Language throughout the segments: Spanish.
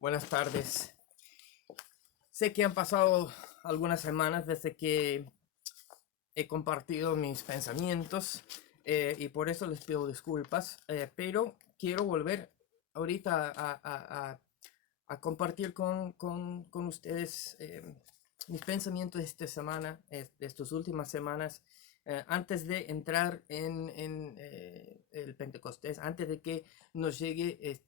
Buenas tardes. Sé que han pasado algunas semanas desde que he compartido mis pensamientos y por eso les pido disculpas, pero quiero volver ahorita a compartir con ustedes mis pensamientos de esta semana, de estas últimas semanas, antes de entrar en el Pentecostés, antes de que nos llegue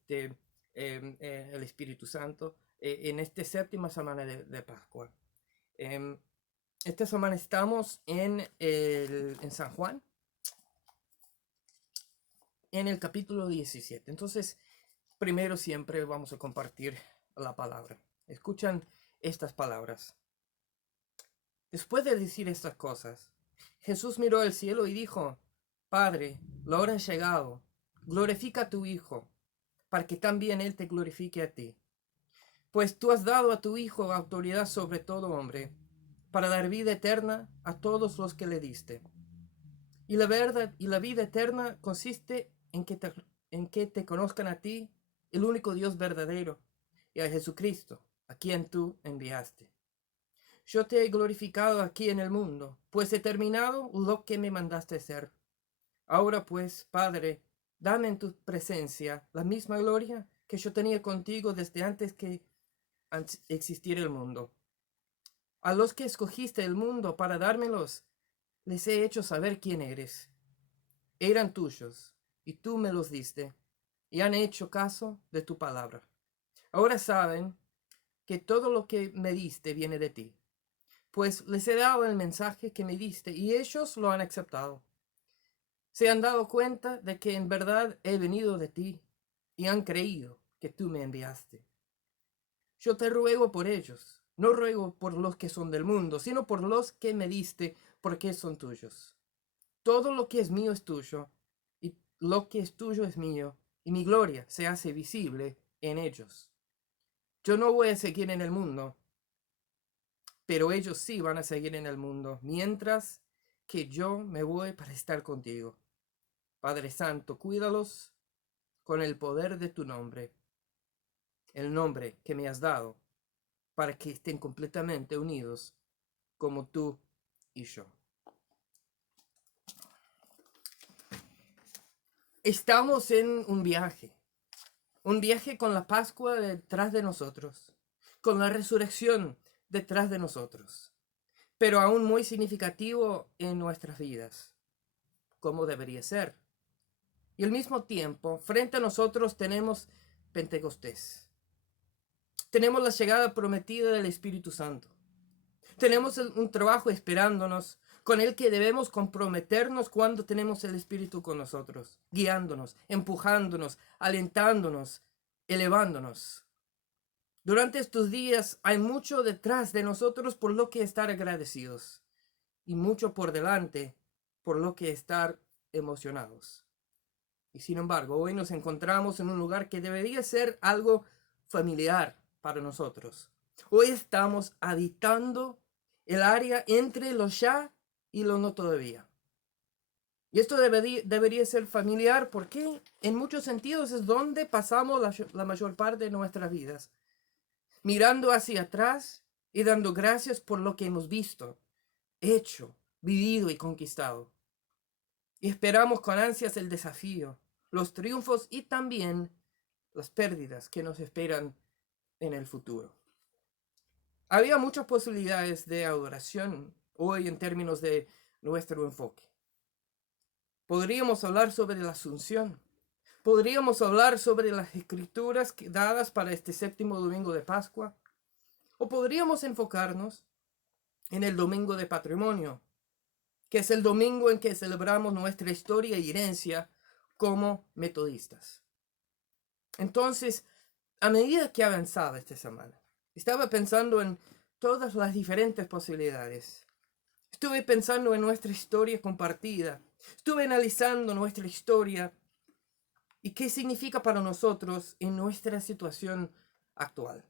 el Espíritu Santo en esta séptima semana de Pascua. Em, esta semana estamos en San Juan, en el capítulo 17. Entonces, primero siempre vamos a compartir la palabra. Escuchan estas palabras. Después de decir estas cosas, Jesús miró al cielo y dijo: Padre, la hora ha llegado. Glorifica a tu Hijo, para que también Él te glorifique a ti. Pues tú has dado a tu Hijo autoridad sobre todo hombre, para dar vida eterna a todos los que le diste. Y la verdad y la vida eterna consiste en que te conozcan a ti, el único Dios verdadero, y a Jesucristo, a quien tú enviaste. Yo te he glorificado aquí en el mundo, pues he terminado lo que me mandaste hacer. Ahora pues, Padre, dame en tu presencia la misma gloria que yo tenía contigo desde antes que existiera el mundo. A los que escogiste el mundo para dármelos, les he hecho saber quién eres. Eran tuyos, y tú me los diste, y han hecho caso de tu palabra. Ahora saben que todo lo que me diste viene de ti, pues les he dado el mensaje que me diste, y ellos lo han aceptado. Se han dado cuenta de que en verdad he venido de ti, y han creído que tú me enviaste. Yo te ruego por ellos, no ruego por los que son del mundo, sino por los que me diste, porque son tuyos. Todo lo que es mío es tuyo, y lo que es tuyo es mío, y mi gloria se hace visible en ellos. Yo no voy a seguir en el mundo, pero ellos sí van a seguir en el mundo, mientras que yo me voy para estar contigo. Padre Santo, cuídalos con el poder de tu nombre, el nombre que me has dado, para que estén completamente unidos como tú y yo. Estamos en un viaje con la Pascua detrás de nosotros, con la resurrección detrás de nosotros, pero aún muy significativo en nuestras vidas, como debería ser. Y al mismo tiempo, frente a nosotros tenemos Pentecostés. Tenemos la llegada prometida del Espíritu Santo. Tenemos un trabajo esperándonos con el que debemos comprometernos cuando tenemos el Espíritu con nosotros, guiándonos, empujándonos, alentándonos, elevándonos. Durante estos días hay mucho detrás de nosotros por lo que estar agradecidos y mucho por delante por lo que estar emocionados. Y sin embargo, hoy nos encontramos en un lugar que debería ser algo familiar para nosotros. Hoy estamos habitando el área entre lo ya y lo no todavía. Y esto debería ser familiar porque en muchos sentidos es donde pasamos la mayor parte de nuestras vidas. Mirando hacia atrás y dando gracias por lo que hemos visto, hecho, vivido y conquistado. Y esperamos con ansias el desafío, los triunfos y también las pérdidas que nos esperan en el futuro. Había muchas posibilidades de adoración hoy en términos de nuestro enfoque. Podríamos hablar sobre la Asunción. Podríamos hablar sobre las escrituras dadas para este séptimo domingo de Pascua. O podríamos enfocarnos en el domingo de patrimonio, que es el domingo en que celebramos nuestra historia y herencia como metodistas. Entonces, a medida que avanzaba esta semana, estaba pensando en todas las diferentes posibilidades. Estuve pensando en nuestra historia compartida. Estuve analizando nuestra historia y qué significa para nosotros en nuestra situación actual.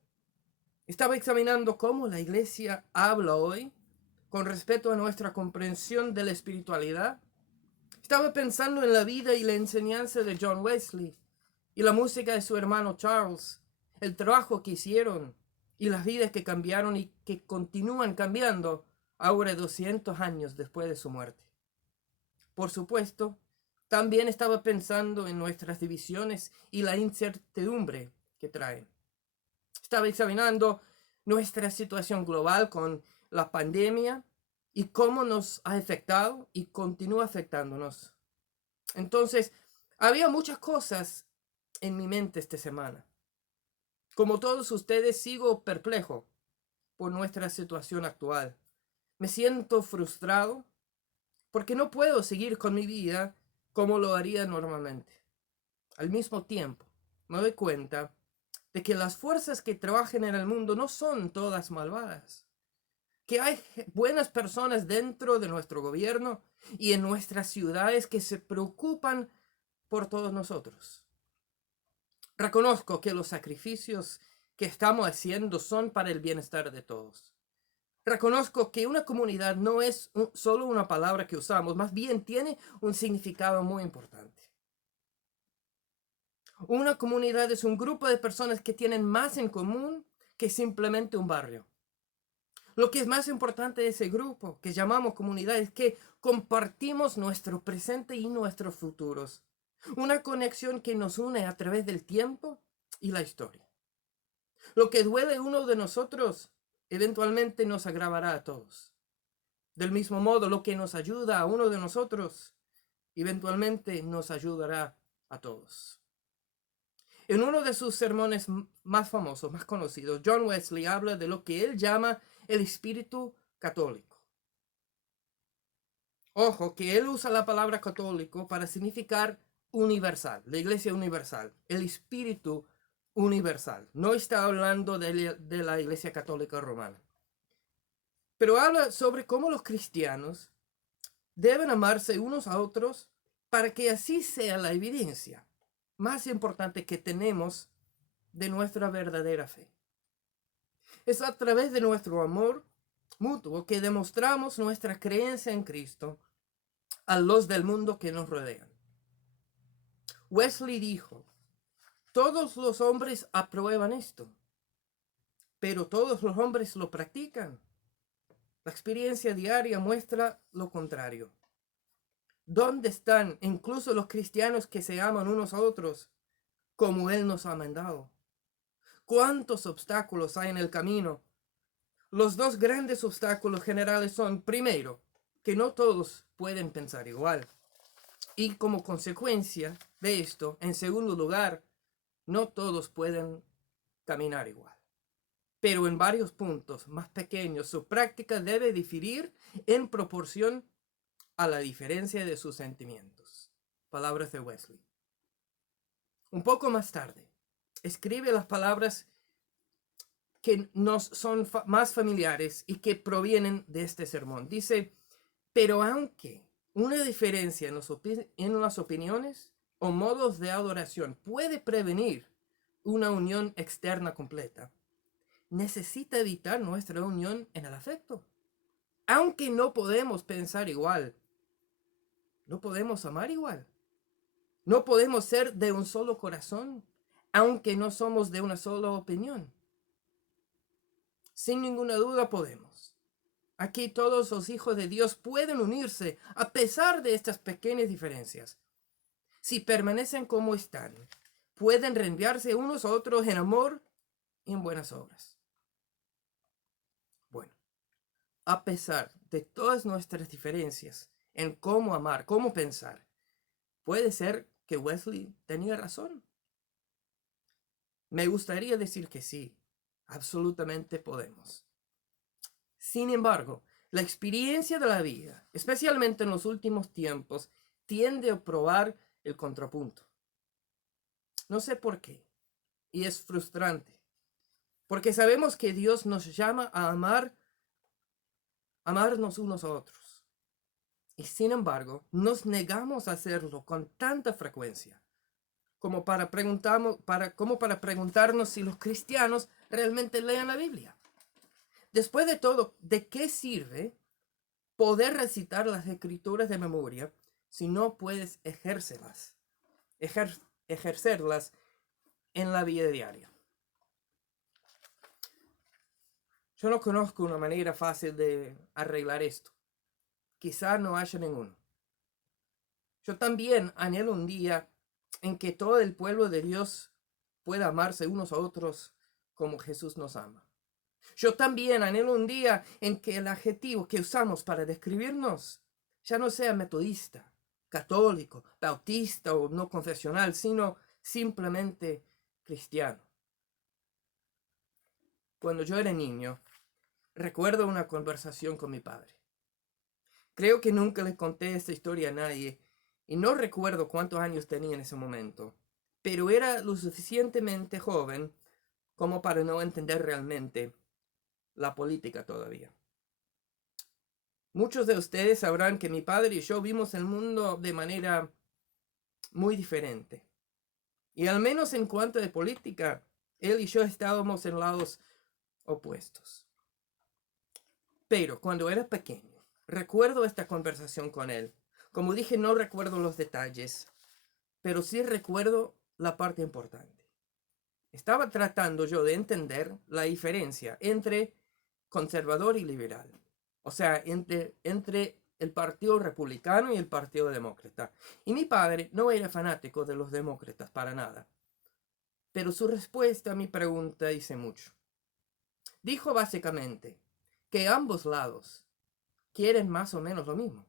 Estaba examinando cómo la iglesia habla hoy con respecto a nuestra comprensión de la espiritualidad. Estaba pensando en la vida y la enseñanza de John Wesley y la música de su hermano Charles, el trabajo que hicieron y las vidas que cambiaron y que continúan cambiando ahora 200 años después de su muerte. Por supuesto, también estaba pensando en nuestras divisiones y la incertidumbre que traen. Estaba examinando nuestra situación global con la pandemia y cómo nos ha afectado y continúa afectándonos. Entonces, había muchas cosas en mi mente esta semana. Como todos ustedes, sigo perplejo por nuestra situación actual. Me siento frustrado porque no puedo seguir con mi vida como lo haría normalmente. Al mismo tiempo, me doy cuenta de que las fuerzas que trabajan en el mundo no son todas malvadas, que hay buenas personas dentro de nuestro gobierno y en nuestras ciudades que se preocupan por todos nosotros. Reconozco que los sacrificios que estamos haciendo son para el bienestar de todos. Reconozco que una comunidad no es solo una palabra que usamos, más bien tiene un significado muy importante. Una comunidad es un grupo de personas que tienen más en común que simplemente un barrio. Lo que es más importante de ese grupo que llamamos comunidad es que compartimos nuestro presente y nuestros futuros. Una conexión que nos une a través del tiempo y la historia. Lo que duele a uno de nosotros eventualmente nos agravará a todos. Del mismo modo, lo que nos ayuda a uno de nosotros eventualmente nos ayudará a todos. En uno de sus sermones más famosos, más conocidos, John Wesley habla de lo que él llama el espíritu católico. Ojo, que él usa la palabra católico para significar universal, la iglesia universal, el espíritu universal. No está hablando de la iglesia católica romana. Pero habla sobre cómo los cristianos deben amarse unos a otros para que así sea la evidencia más importante que tenemos de nuestra verdadera fe. Es a través de nuestro amor mutuo que demostramos nuestra creencia en Cristo a los del mundo que nos rodean. Wesley dijo, todos los hombres aprueban esto, pero todos los hombres lo practican. La experiencia diaria muestra lo contrario. ¿Dónde están incluso los cristianos que se aman unos a otros como Él nos ha mandado? ¿Cuántos obstáculos hay en el camino? Los dos grandes obstáculos generales son, primero, que no todos pueden pensar igual. Y como consecuencia de esto, en segundo lugar, no todos pueden caminar igual. Pero en varios puntos más pequeños, su práctica debe diferir en proporción a la diferencia de sus sentimientos. Palabras de Wesley. Un poco más tarde, escribe las palabras que nos son más familiares y que provienen de este sermón. Dice, pero aunque una diferencia en las opiniones o modos de adoración puede prevenir una unión externa completa, necesita evitar nuestra unión en el afecto. Aunque no podemos pensar igual, no podemos amar igual. No podemos ser de un solo corazón, aunque no somos de una sola opinión. Sin ninguna duda podemos. Aquí todos los hijos de Dios pueden unirse a pesar de estas pequeñas diferencias. Si permanecen como están, pueden reenviarse unos a otros en amor y en buenas obras. Bueno, a pesar de todas nuestras diferencias en cómo amar, cómo pensar, puede ser que Wesley tenía razón. Me gustaría decir que sí, absolutamente podemos. Sin embargo, la experiencia de la vida, especialmente en los últimos tiempos, tiende a probar el contrapunto. No sé por qué, y es frustrante, porque sabemos que Dios nos llama a amarnos unos a otros. Y sin embargo, nos negamos a hacerlo con tanta frecuencia como para preguntarnos si los cristianos realmente leen la Biblia. Después de todo, ¿de qué sirve poder recitar las escrituras de memoria si no puedes ejercerlas en la vida diaria? Yo no conozco una manera fácil de arreglar esto. Quizá no haya ninguno. Yo también anhelo un día en que todo el pueblo de Dios pueda amarse unos a otros como Jesús nos ama. Yo también anhelo un día en que el adjetivo que usamos para describirnos ya no sea metodista, católico, bautista o no confesional, sino simplemente cristiano. Cuando yo era niño, recuerdo una conversación con mi padre. Creo que nunca le conté esta historia a nadie y no recuerdo cuántos años tenía en ese momento, pero era lo suficientemente joven como para no entender realmente la política todavía. Muchos de ustedes sabrán que mi padre y yo vimos el mundo de manera muy diferente. Y al menos en cuanto a política, él y yo estábamos en lados opuestos. Pero cuando era pequeño, recuerdo esta conversación con él. Como dije, no recuerdo los detalles, pero sí recuerdo la parte importante. Estaba tratando yo de entender la diferencia entre conservador y liberal. O sea, entre el Partido Republicano y el Partido Demócrata. Y mi padre no era fanático de los demócratas para nada. Pero su respuesta a mi pregunta dice mucho. Dijo básicamente que ambos lados quieren más o menos lo mismo.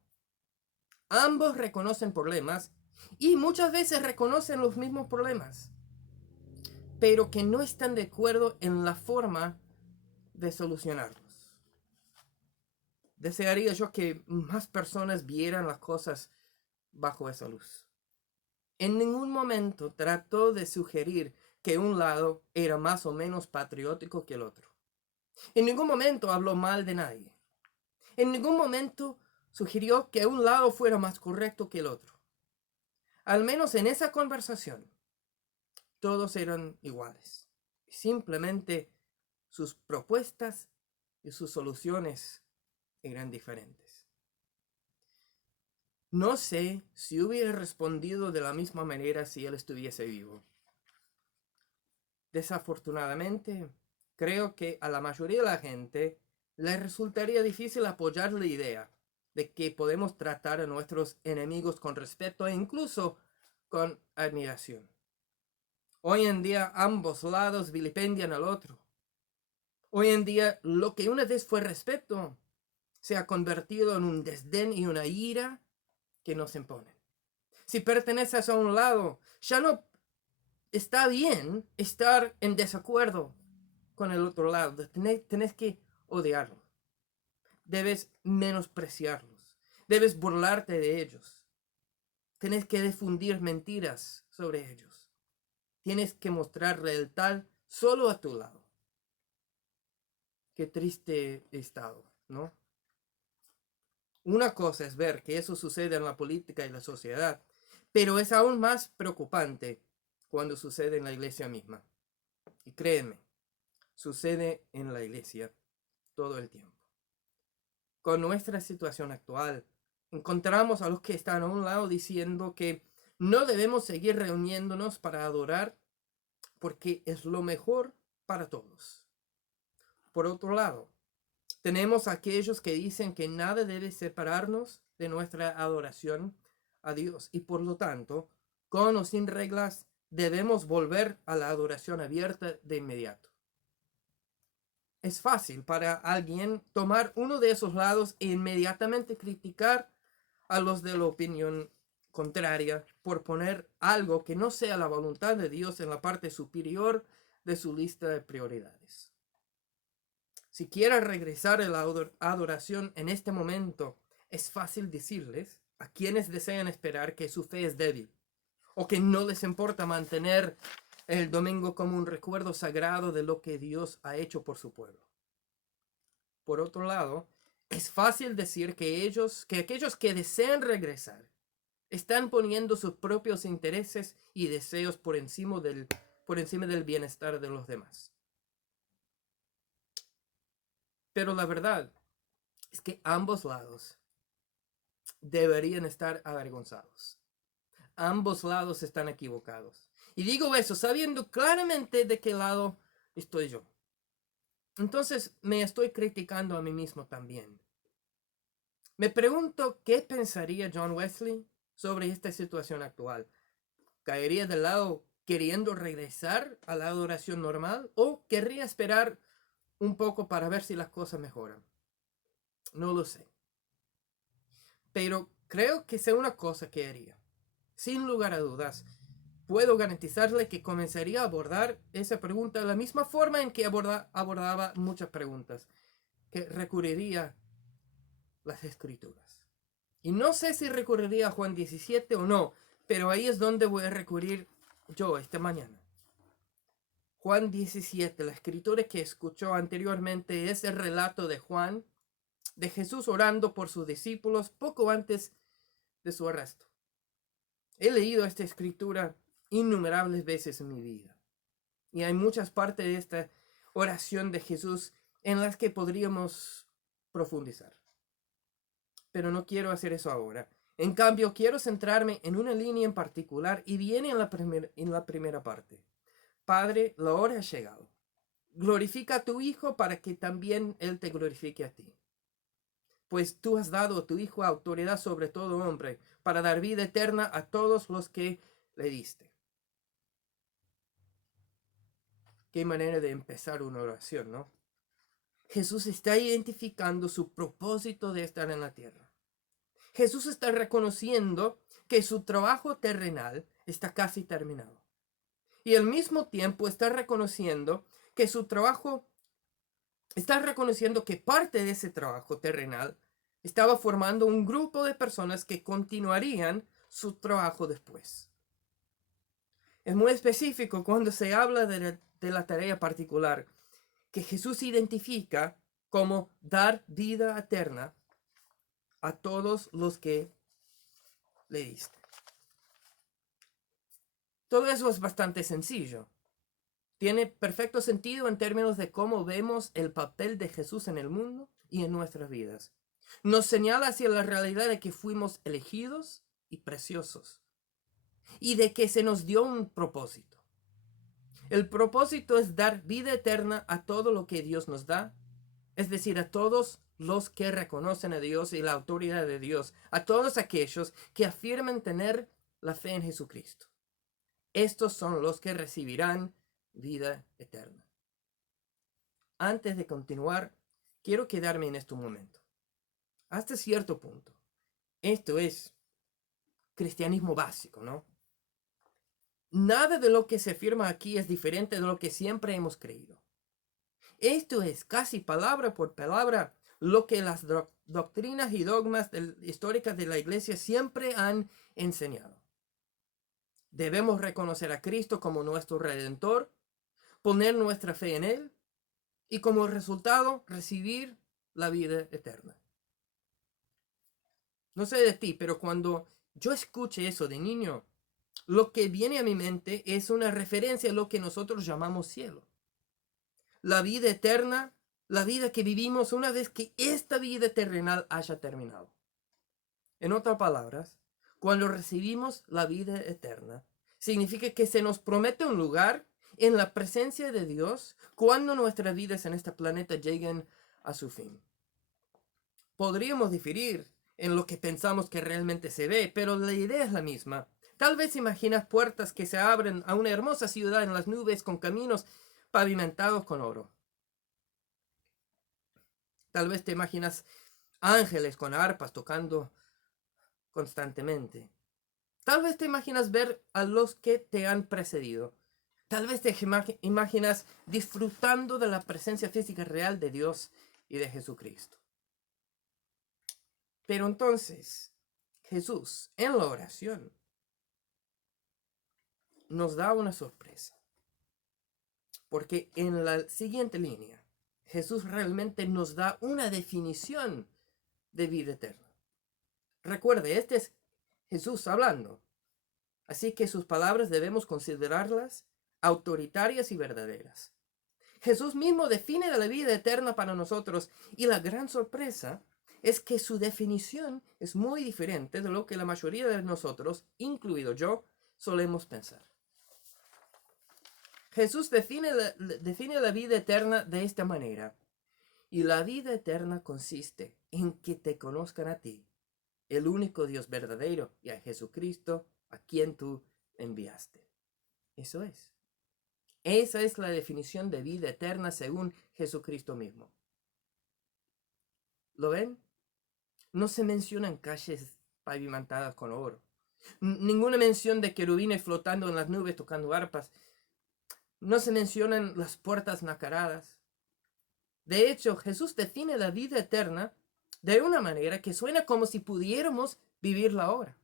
Ambos reconocen problemas y muchas veces reconocen los mismos problemas, pero que no están de acuerdo en la forma de solucionarlos. Desearía yo que más personas vieran las cosas bajo esa luz. En ningún momento trató de sugerir que un lado era más o menos patriótico que el otro. En ningún momento habló mal de nadie. En ningún momento sugirió que un lado fuera más correcto que el otro. Al menos en esa conversación, todos eran iguales. Simplemente sus propuestas y sus soluciones eran diferentes. No sé si hubiera respondido de la misma manera si él estuviese vivo. Desafortunadamente, creo que a la mayoría de la gente le resultaría difícil apoyar la idea de que podemos tratar a nuestros enemigos con respeto e incluso con admiración. Hoy en día ambos lados vilipendian al otro. Hoy en día lo que una vez fue respeto se ha convertido en un desdén y una ira que nos imponen. Si perteneces a un lado, ya no está bien estar en desacuerdo con el otro lado. Tenés que odiarlo. Debes menospreciarlos. Debes burlarte de ellos. Tienes que difundir mentiras sobre ellos. Tienes que mostrar lealtad solo a tu lado. Qué triste estado, ¿no? Una cosa es ver que eso sucede en la política y la sociedad, pero es aún más preocupante cuando sucede en la iglesia misma. Y créeme, sucede en la iglesia todo el tiempo. Con nuestra situación actual, encontramos a los que están a un lado diciendo que no debemos seguir reuniéndonos para adorar porque es lo mejor para todos. Por otro lado, tenemos aquellos que dicen que nada debe separarnos de nuestra adoración a Dios y por lo tanto, con o sin reglas, debemos volver a la adoración abierta de inmediato. Es fácil para alguien tomar uno de esos lados e inmediatamente criticar a los de la opinión contraria por poner algo que no sea la voluntad de Dios en la parte superior de su lista de prioridades. Si quieren regresar a la adoración en este momento, es fácil decirles a quienes desean esperar que su fe es débil o que no les importa mantener el domingo como un recuerdo sagrado de lo que Dios ha hecho por su pueblo. Por otro lado, es fácil decir que aquellos que desean regresar están poniendo sus propios intereses y deseos por encima del bienestar de los demás. Pero la verdad es que ambos lados deberían estar avergonzados. Ambos lados están equivocados. Y digo eso sabiendo claramente de qué lado estoy yo. Entonces me estoy criticando a mí mismo también. Me pregunto qué pensaría John Wesley sobre esta situación actual. ¿Caería del lado queriendo regresar a la adoración normal o querría esperar un poco para ver si las cosas mejoran? No lo sé. Pero creo que sé una cosa que haría. Sin lugar a dudas, puedo garantizarle que comenzaría a abordar esa pregunta de la misma forma en que abordaba muchas preguntas, que recurriría a las escrituras. Y no sé si recurriría a Juan 17 o no, pero ahí es donde voy a recurrir yo esta mañana. Juan 17, la escritura que escuchó anteriormente es el relato de Juan, de Jesús orando por sus discípulos poco antes de su arresto. He leído esta escritura innumerables veces en mi vida. Y hay muchas partes de esta oración de Jesús en las que podríamos profundizar. Pero no quiero hacer eso ahora. En cambio, quiero centrarme en una línea en particular y viene en la primera parte. Padre, la hora ha llegado. Glorifica a tu Hijo para que también Él te glorifique a ti. Pues tú has dado a tu Hijo autoridad sobre todo hombre, para dar vida eterna a todos los que le diste. Qué manera de empezar una oración, ¿no? Jesús está identificando su propósito de estar en la tierra. Jesús está reconociendo que su trabajo terrenal está casi terminado. Y al mismo tiempo está reconociendo que parte de ese trabajo terrenal estaba formando un grupo de personas que continuarían su trabajo después. Es muy específico cuando se habla de la tarea particular que Jesús identifica como dar vida eterna a todos los que le diste. Todo eso es bastante sencillo. Tiene perfecto sentido en términos de cómo vemos el papel de Jesús en el mundo y en nuestras vidas. Nos señala hacia la realidad de que fuimos elegidos y preciosos y de que se nos dio un propósito. El propósito es dar vida eterna a todo lo que Dios nos da, es decir, a todos los que reconocen a Dios y la autoridad de Dios, a todos aquellos que afirman tener la fe en Jesucristo. Estos son los que recibirán vida eterna. Antes de continuar, quiero quedarme en este momento. Hasta cierto punto. Esto es cristianismo básico, ¿no? Nada de lo que se afirma aquí es diferente de lo que siempre hemos creído. Esto es casi palabra por palabra lo que las doctrinas y dogmas históricas de la Iglesia siempre han enseñado. Debemos reconocer a Cristo como nuestro Redentor, poner nuestra fe en Él y como resultado recibir la vida eterna. No sé de ti, pero cuando yo escuché eso de niño, lo que viene a mi mente es una referencia a lo que nosotros llamamos cielo. La vida eterna, la vida que vivimos una vez que esta vida terrenal haya terminado. En otras palabras, cuando recibimos la vida eterna, significa que se nos promete un lugar en la presencia de Dios cuando nuestras vidas en este planeta lleguen a su fin. Podríamos diferir en lo que pensamos que realmente se ve, pero la idea es la misma. Tal vez imaginas puertas que se abren a una hermosa ciudad en las nubes con caminos pavimentados con oro. Tal vez te imaginas ángeles con arpas tocando constantemente. Tal vez te imaginas ver a los que te han precedido. Tal vez te imaginas disfrutando de la presencia física real de Dios y de Jesucristo. Pero entonces, Jesús en la oración nos da una sorpresa. Porque en la siguiente línea, Jesús realmente nos da una definición de vida eterna. Recuerde, este es Jesús hablando. Así que sus palabras debemos considerarlas autoritarias y verdaderas. Jesús mismo define la vida eterna para nosotros y la gran sorpresa es que su definición es muy diferente de lo que la mayoría de nosotros, incluido yo, solemos pensar. Jesús define la vida eterna de esta manera. Y la vida eterna consiste en que te conozcan a ti, el único Dios verdadero, y a Jesucristo, a quien tú enviaste. Eso es. Esa es la definición de vida eterna según Jesucristo mismo. ¿Lo ven? No se mencionan calles pavimentadas con oro. Ninguna mención de querubines flotando en las nubes tocando arpas. No se mencionan las puertas nacaradas. De hecho, Jesús define la vida eterna de una manera que suena como si pudiéramos vivirla ahora.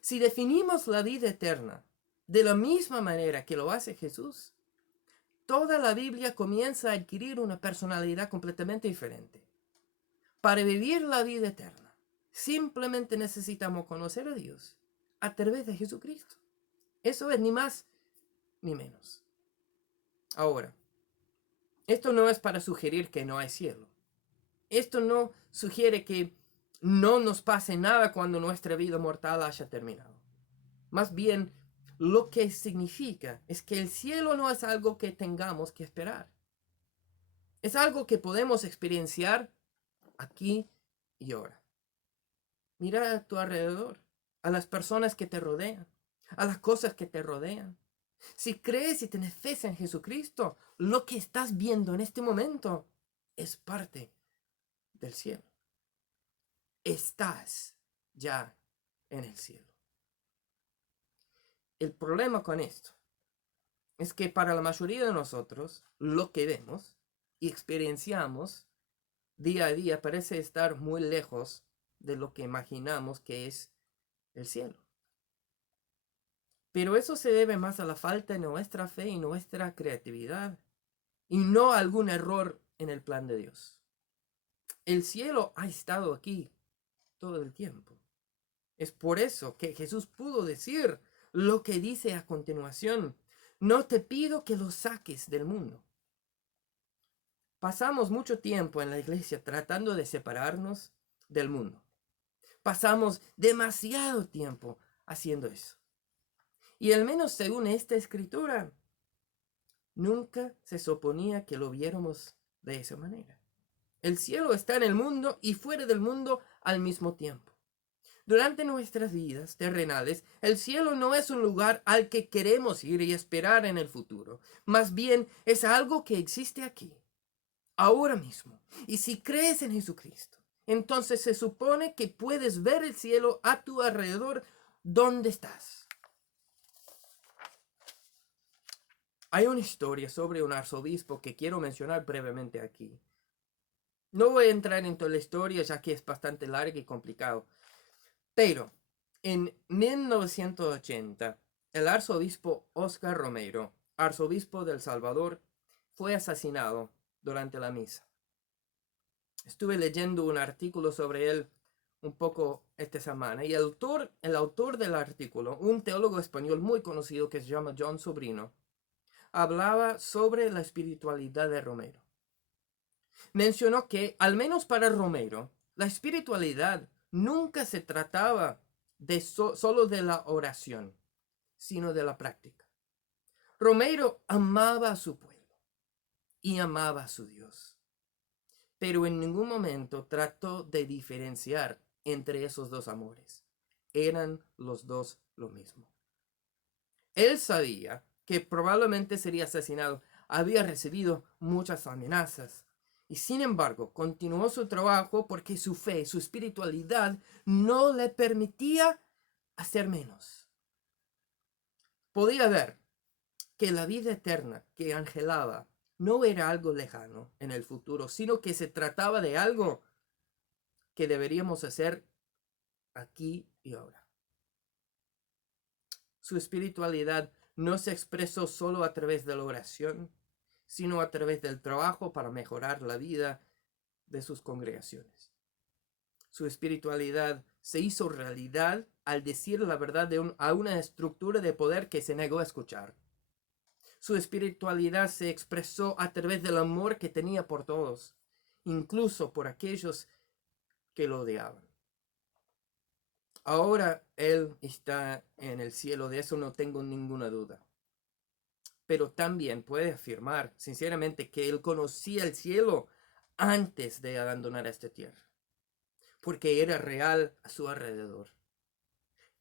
Si definimos la vida eterna de la misma manera que lo hace Jesús, toda la Biblia comienza a adquirir una personalidad completamente diferente. Para vivir la vida eterna, simplemente necesitamos conocer a Dios a través de Jesucristo. Eso es ni más ni menos. Ahora, esto no es para sugerir que no hay cielo. Esto no sugiere que no nos pase nada cuando nuestra vida mortal haya terminado. Más bien, lo que significa es que el cielo no es algo que tengamos que esperar. Es algo que podemos experienciar aquí y ahora. Mira a tu alrededor, a las personas que te rodean, a las cosas que te rodean. Si crees y tienes fe en Jesucristo, lo que estás viendo en este momento es parte del cielo. Estás ya en el cielo. El problema con esto es que para la mayoría de nosotros, lo que vemos y experienciamos día a día parece estar muy lejos de lo que imaginamos que es el cielo. Pero eso se debe más a la falta de nuestra fe y nuestra creatividad, y no a algún error en el plan de Dios. El cielo ha estado aquí todo el tiempo. Es por eso que Jesús pudo decir lo que dice a continuación: no te pido que lo saques del mundo. Pasamos mucho tiempo en la iglesia tratando de separarnos del mundo. Pasamos demasiado tiempo haciendo eso. Y al menos según esta escritura, nunca se suponía que lo viéramos de esa manera. El cielo está en el mundo y fuera del mundo al mismo tiempo. Durante nuestras vidas terrenales, el cielo no es un lugar al que queremos ir y esperar en el futuro. Más bien es algo que existe aquí, ahora mismo. Y si crees en Jesucristo, entonces se supone que puedes ver el cielo a tu alrededor donde estás. Hay una historia sobre un arzobispo que quiero mencionar brevemente aquí. No voy a entrar en toda la historia ya que es bastante larga y complicado. Pero en 1980, el arzobispo Oscar Romero, arzobispo de El Salvador, fue asesinado durante la misa. Estuve leyendo un artículo sobre él un poco esta semana, y el autor del artículo, un teólogo español muy conocido que se llama John Sobrino, hablaba sobre la espiritualidad de Romero. Mencionó que, al menos para Romero, la espiritualidad nunca se trataba de solo de la oración, sino de la práctica. Romero amaba a su pueblo y amaba a su Dios, pero en ningún momento trató de diferenciar entre esos dos amores. Eran los dos lo mismo. Él sabía que probablemente sería asesinado, había recibido muchas amenazas, y sin embargo continuó su trabajo porque su fe, su espiritualidad no le permitía hacer menos. Podía ver que la vida eterna que anhelaba no era algo lejano en el futuro, sino que se trataba de algo que deberíamos hacer aquí y ahora. Su espiritualidad no se expresó solo a través de la oración, sino a través del trabajo para mejorar la vida de sus congregaciones. Su espiritualidad se hizo realidad al decir la verdad a una estructura de poder que se negó a escuchar. Su espiritualidad se expresó a través del amor que tenía por todos, incluso por aquellos que lo odiaban. Ahora Él está en el cielo, de eso no tengo ninguna duda. pero también puede afirmar sinceramente que él conocía el cielo antes de abandonar esta tierra, porque era real a su alrededor,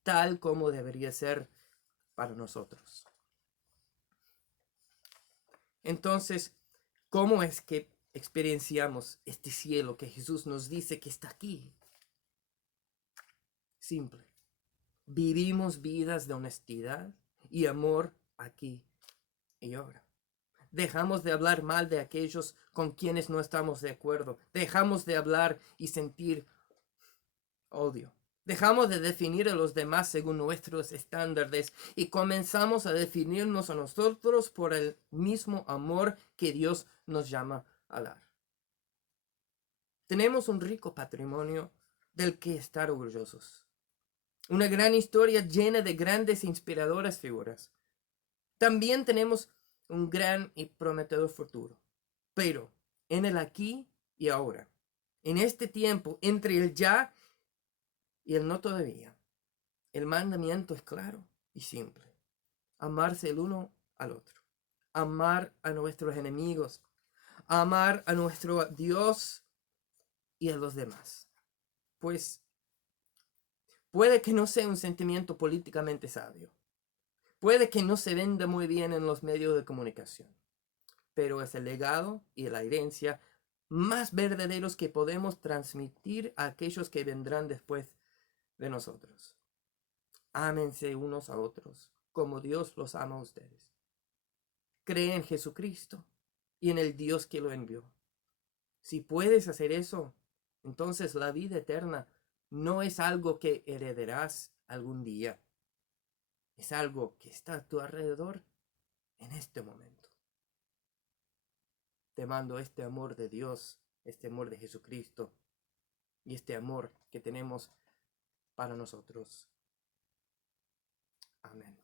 tal como debería ser para nosotros. Entonces, ¿cómo es que experienciamos este cielo que Jesús nos dice que está aquí? Simple. Vivimos vidas de honestidad y amor aquí y ahora. Dejamos de hablar mal de aquellos con quienes no estamos de acuerdo. Dejamos de hablar y sentir odio. Dejamos de definir a los demás según nuestros estándares y comenzamos a definirnos a nosotros por el mismo amor que Dios nos llama a dar. Tenemos un rico patrimonio del que estar orgullosos. Una gran historia llena de grandes e inspiradoras figuras. También tenemos un gran y prometedor futuro. Pero en el aquí y ahora, en este tiempo, entre el ya y el no todavía, el mandamiento es claro y simple. Amarse el uno al otro. Amar a nuestros enemigos. Amar a nuestro Dios y a los demás. Pues puede que no sea un sentimiento políticamente sabio. Puede que no se venda muy bien en los medios de comunicación. Pero es el legado y la herencia más verdaderos que podemos transmitir a aquellos que vendrán después de nosotros. Ámense unos a otros como Dios los ama a ustedes. Cree en Jesucristo y en el Dios que lo envió. Si puedes hacer eso, entonces la vida eterna no es algo que heredarás algún día. Es algo que está a tu alrededor en este momento. Te mando este amor de Dios, este amor de Jesucristo y este amor que tenemos para nosotros. Amén.